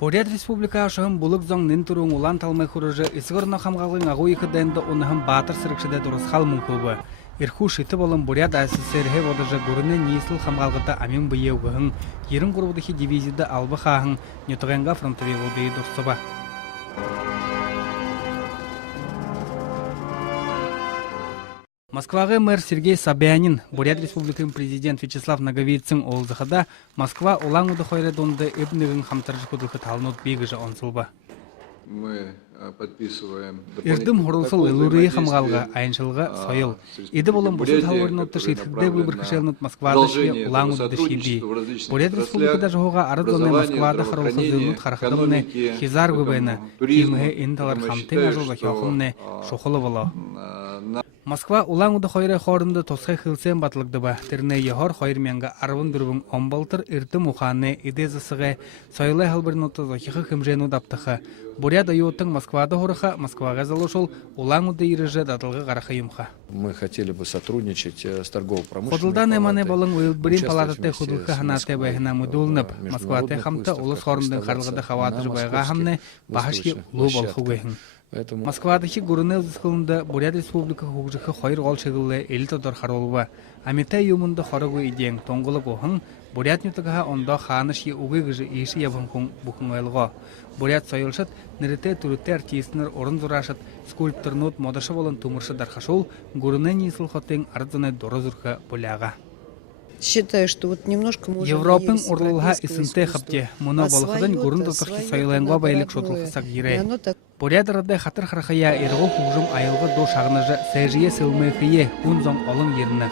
Бурят Республика шоһон булык зоң нин турун улан талмай хурыжы исгорно хамгалын агу екі дайында уныхын батыр сырыкшыда дурысхал мункулбы. Ирху шыты болын Бурят АССР водыжы гурыны нейсыл хамгалгыта амин быйеугыхын, ерін гурбудахи дивизида албы хахын, нютығанға фронтове водыйы дұрсыба. Москваға мэр Сергей Собянин, Бурят Республиканың президент Вячеслав Наговицын олзықыда Москва олаң ұды қойры донды өбнігін қамтыржы көділкі талынуд бейгіжі онсылба. Ирдім ғұрылсыл үлірі қамғалға, айыншылға сойыл. Еді болын бұшы талуырын ұтты шейтхідді бұйбір кішелінут Москвада шке олаң ұды шейді. Бурят Республикада жоғыға арызылны Москвада қырылсы зілінут қарқыдымны хизар көбәйні, кеймігі инталар қамтың ажылға хеоқымны шоқылы болу. Москва улаң уды қойры қорынды тосқай қылсен батылықты ба. Тіріне ехор қойырменгі арвын бүрбің омбалтыр үрті мұқаны идезісіғі сойлай халбырын ұты зохиқы кімжен ұдаптықы. Бурят айуыттың Москвада хорыға, Москваға залушыл улаң уды ирыжы датылғы қарақы юмға. Мы хотели бы сотрудничать с торгово-промышленной Ходылдан эмане болың уйылбырин палататы худылқы ханаты байғына мұдылынып. Москваты қамта улыс қорындың қарылғыды хаватыжы байға хамны бағашки ұлы болқы өйін. Москвадахи гурыны ұзысқылында Бурят Республика хугжықы қойыр ғол шығылы әлі тодор қаролуба. Амитай юмында қорығы идең тоңғылы қоғын, Бурят нютығыға онда қаныш е уғы ғыжы еші ебін бұқын ойлығы. Бурят сойылшыт, ніріте түрітті артистінер орын зұрашыт, скульптурнут модашы болын тумыршы дархашол, гурыны несіл хотың арзыны доры зұрғы бұляға. Считаю, что вот немножко мы уже Европын урлылға исінте қапте, мұны болықыдың гурын тұтықшы сойлайынға байлық шотылқысақ ере. Бурят рады қатыр қырқыя ерғыл құғжым айылғы до шағыныжы сәжие сылмай қие ұн зоң олың еріні.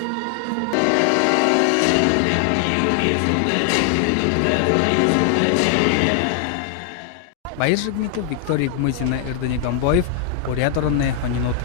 Байыр жігметі Виктория Гмызина Ирдыни Гамбоев, Бурят орынны Ханинот.